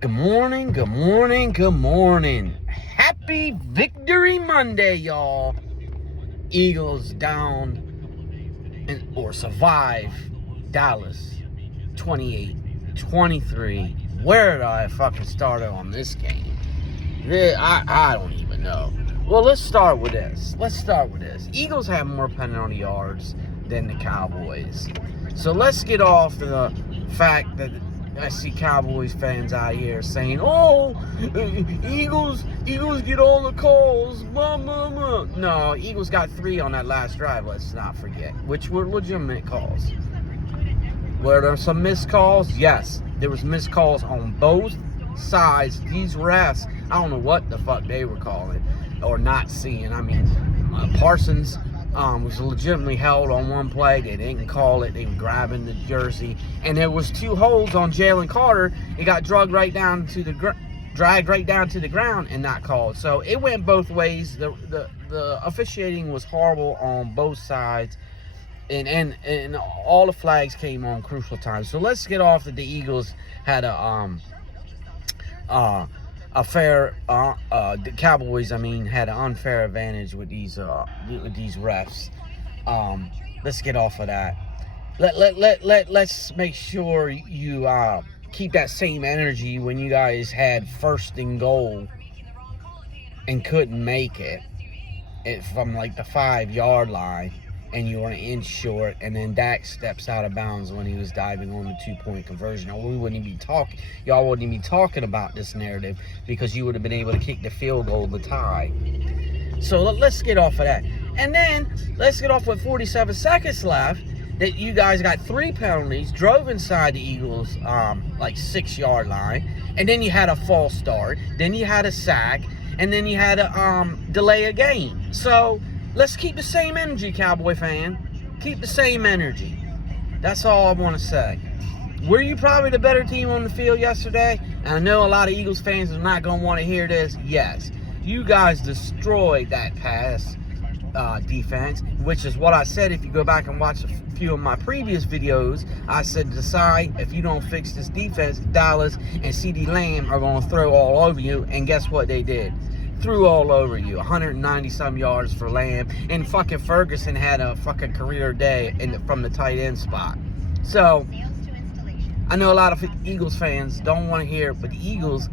Good morning, good morning, good morning. Happy Victory Monday, y'all. Eagles down or survive Dallas 28-23. Where did I fucking start on this game? I don't even know. Well, let's start with this. Eagles have more penalty yards than the Cowboys. So let's get off the fact that I see Cowboys fans out here saying, "Oh, Eagles get all the calls." Blah, blah, blah. No, Eagles got 3 on that last drive. Let's not forget, which were legitimate calls. Were there some missed calls? Yes, there was missed calls on both sides. These refs, I don't know what the fuck they were calling or not seeing. I mean, Parsons was legitimately held on one play. They didn't call it. They were grabbing the jersey, and there was 2 holds on Jalen Carter. It got dragged right down to the ground and not called. So it went both ways. The officiating was horrible on both sides, and all the flags came on crucial times. So let's get off that the Eagles had a fair, the Cowboys, had an unfair advantage with these refs. Let's get off of that. Let's make sure you keep that same energy when you guys had 1st and goal and couldn't make it from like the 5-yard line, and you were an inch short, and then Dak steps out of bounds when he was diving on the 2-point conversion. Or y'all wouldn't be talking about this narrative, because you would have been able to kick the field goal to tie. So let's get off of that. And then let's get off with 47 seconds left that you guys got 3 penalties, drove inside the Eagles 6-yard line, and then you had a false start, then you had a sack, and then you had a delay a game. So let's keep the same energy, Cowboy fan. Keep the same energy. That's all I want to say. Were you probably the better team on the field yesterday? And I know a lot of Eagles fans are not going to want to hear this. Yes, you guys destroyed that pass defense, which is what I said. If you go back and watch a few of my previous videos, I said, decide if you don't fix this defense, Dallas and CeeDee Lamb are going to throw all over you. And guess what they did? Threw all over you. 190-some yards for Lamb, and fucking Ferguson had a fucking career day from the tight end spot. So I know a lot of Eagles fans don't want to hear it, but the Eagles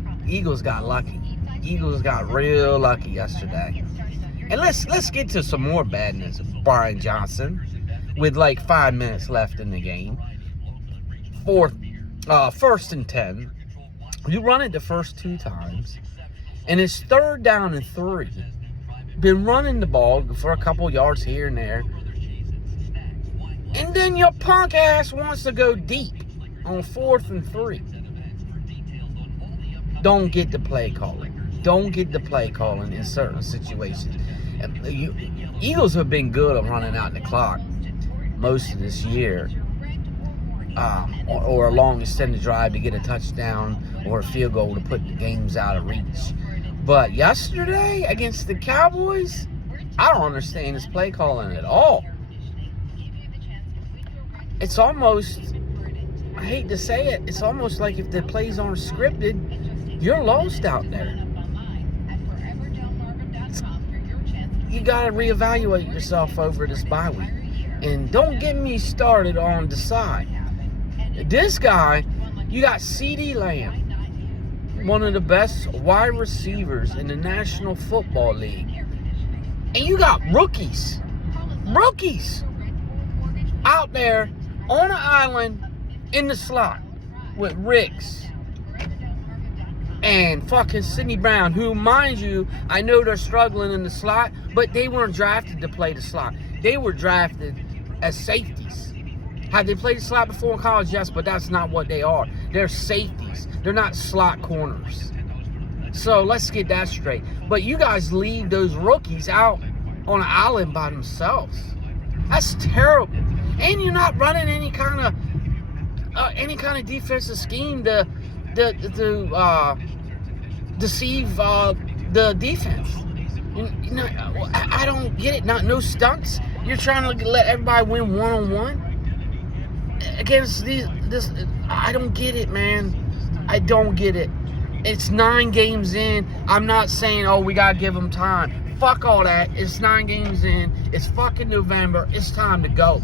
got lucky. Eagles got real lucky yesterday. And let's get to some more badness. Brian Johnson, with like 5 minutes left in the game, 1st and 10. You run it the first 2 times. And it's 3rd down and 3. Been running the ball for a couple yards here and there. And then your punk ass wants to go deep on 4th and 3. Don't get the play calling. Don't get the play calling in certain situations. Eagles have been good at running out the clock most of this year. Or a long extended drive to get a touchdown or a field goal to put the games out of reach. But yesterday against the Cowboys, I don't understand this play calling at all. It's almost, I hate to say it, it's almost like if the plays aren't scripted, you're lost out there. You got to reevaluate yourself over this bye week. And don't get me started on Desai. This guy, you got CeeDee Lamb, one of the best wide receivers in the National Football League. And you got rookies out there on an island in the slot with Ricks and fucking Sidney Brown, who, mind you, I know they're struggling in the slot, but they weren't drafted to play the slot. They were drafted as safeties. Have they played the slot before in college? Yes, but that's not what they are. They're safeties. They're not slot corners. So let's get that straight. But you guys leave those rookies out on an island by themselves. That's terrible. And you're not running any kind of defensive scheme to deceive the defense. You know, I don't get it. No stunts. You're trying to let everybody win one-on-one against this. I don't get it, man. I don't get it. It's 9 games in. I'm not saying, oh, we got to give them time. Fuck all that. It's 9 games in. It's fucking November. It's time to go.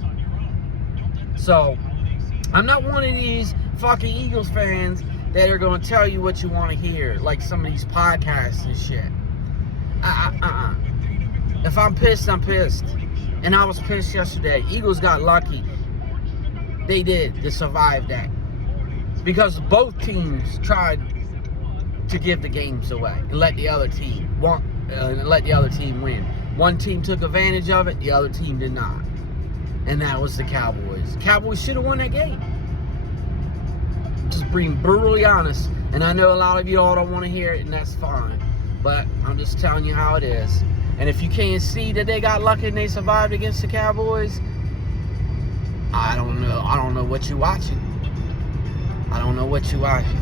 So, I'm not one of these fucking Eagles fans that are going to tell you what you want to hear, like some of these podcasts and shit. If I'm pissed, I'm pissed. And I was pissed yesterday. Eagles got lucky. They did to survive that. Because both teams tried to give the games away and let the other team win. One team took advantage of it, the other team did not. And that was the Cowboys. Cowboys should have won that game. Just being brutally honest. And I know a lot of you all don't want to hear it, and that's fine. But I'm just telling you how it is. And if you can't see that they got lucky and they survived against the Cowboys, I don't know. I don't know what you're watching. I don't know what you're watching.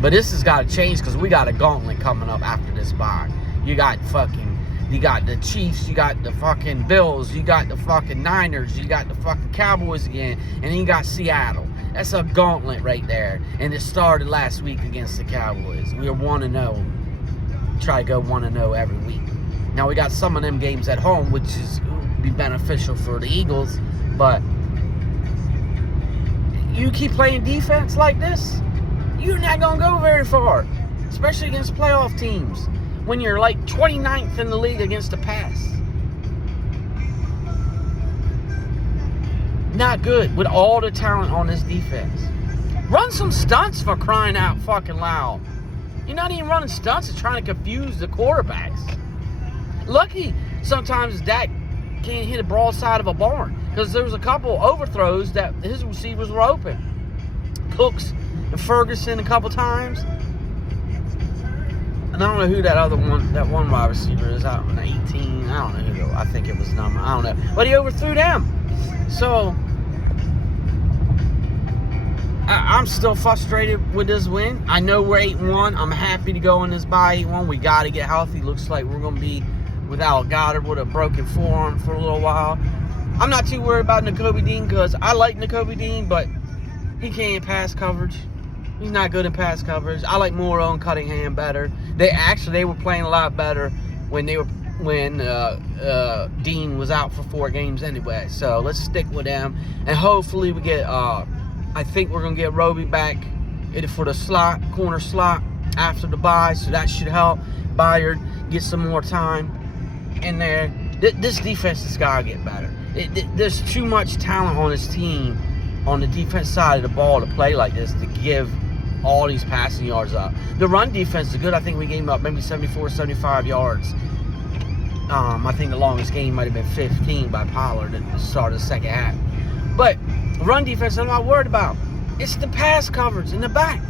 But this has got to change because we got a gauntlet coming up after this bye. You got the Chiefs, you got the fucking Bills, you got the fucking Niners, you got the fucking Cowboys again, and then you got Seattle. That's a gauntlet right there. And it started last week against the Cowboys. We were 1-0. Try to go 1-0 every week. Now we got some of them games at home, which is be beneficial for the Eagles, but you keep playing defense like this, you're not going to go very far, especially against playoff teams when you're like 29th in the league against the pass. Not good with all the talent on this defense. Run some stunts, for crying out fucking loud. You're not even running stunts, it's trying to confuse the quarterbacks. Lucky sometimes Dak can't hit a broadside of a barn because there was a couple overthrows that his receivers were open. Cooks and Ferguson a couple times. And I don't know who that one wide receiver is out on 18. I don't know who. I think it was number. I don't know. But he overthrew them. So I'm still frustrated with this win. I know we're 8-1. I'm happy to go in this bye 8-1. We got to get healthy. Looks like we're going to be without Goddard with a broken forearm for a little while. I'm not too worried about Nakobe Dean because I like Nakobe Dean, but he can't pass coverage. He's not good in pass coverage. I like Morrow and Cunningham better. They were playing a lot better when Dean was out for 4 games anyway. So let's stick with them, and hopefully we get. I think we're gonna get Roby back for the corner slot after the bye, so that should help Byard get some more time in there. This defense has got to get better. There's too much talent on this team on the defense side of the ball to play like this to give all these passing yards up. The run defense is good. I think we gave up maybe 74, 75 yards. I think the longest game might have been 15 by Pollard at the start of the second half. But run defense, I'm not worried about. It's the pass coverage in the back.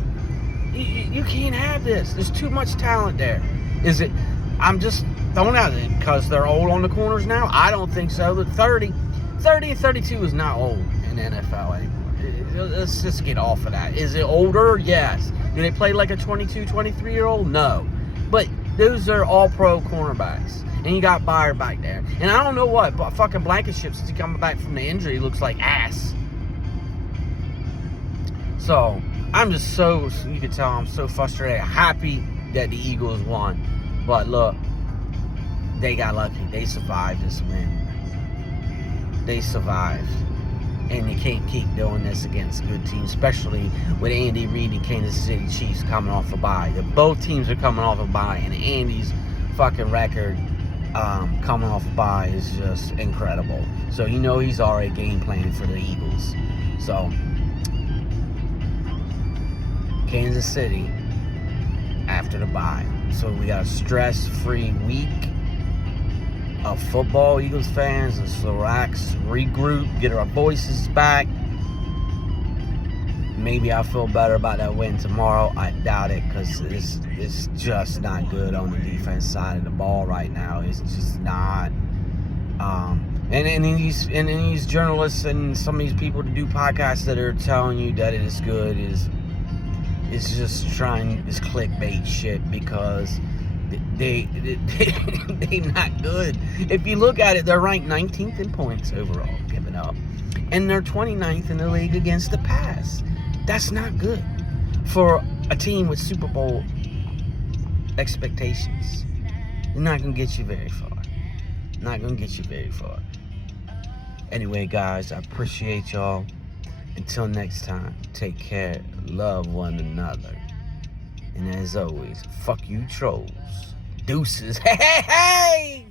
You can't have this. There's too much talent there. Is it? I'm just throwing out it because they're old on the corners now. I don't think so. But 30 and 32 is not old in the NFL anymore. Let's just get off of that. Is it older? Yes. Do they play like a 22, 23-year-old? No. But those are all pro cornerbacks. And you got Byard back there. And I don't know what, but fucking Blankenship, since he coming back from the injury, looks like ass. So, I'm just you can tell I'm so frustrated. Happy that the Eagles won. But look, they got lucky. They survived this win. They survived. And you can't keep doing this against good teams, especially with Andy Reid and Kansas City Chiefs coming off a bye. Both teams are coming off a bye, and Andy's fucking record coming off a bye is just incredible. So you know he's already game planning for the Eagles. So Kansas City after the bye. So we got a stress-free week of football, Eagles fans. Let's relax, regroup, get our voices back. Maybe I'll feel better about that win tomorrow. I doubt it because it's just not good on the defense side of the ball right now. It's just not. And these journalists and some of these people to do podcasts that are telling you that it is good is just it's clickbait shit because they not good. If you look at it, they're ranked 19th in points overall, giving up, and they're 29th in the league against the pass. That's not good for a team with Super Bowl expectations, you're not gonna get you very far. Not gonna get you very far. Anyway, guys, I appreciate y'all. Until next time, take care, love one another. And as always, fuck you trolls. Deuces. Hey, hey, hey!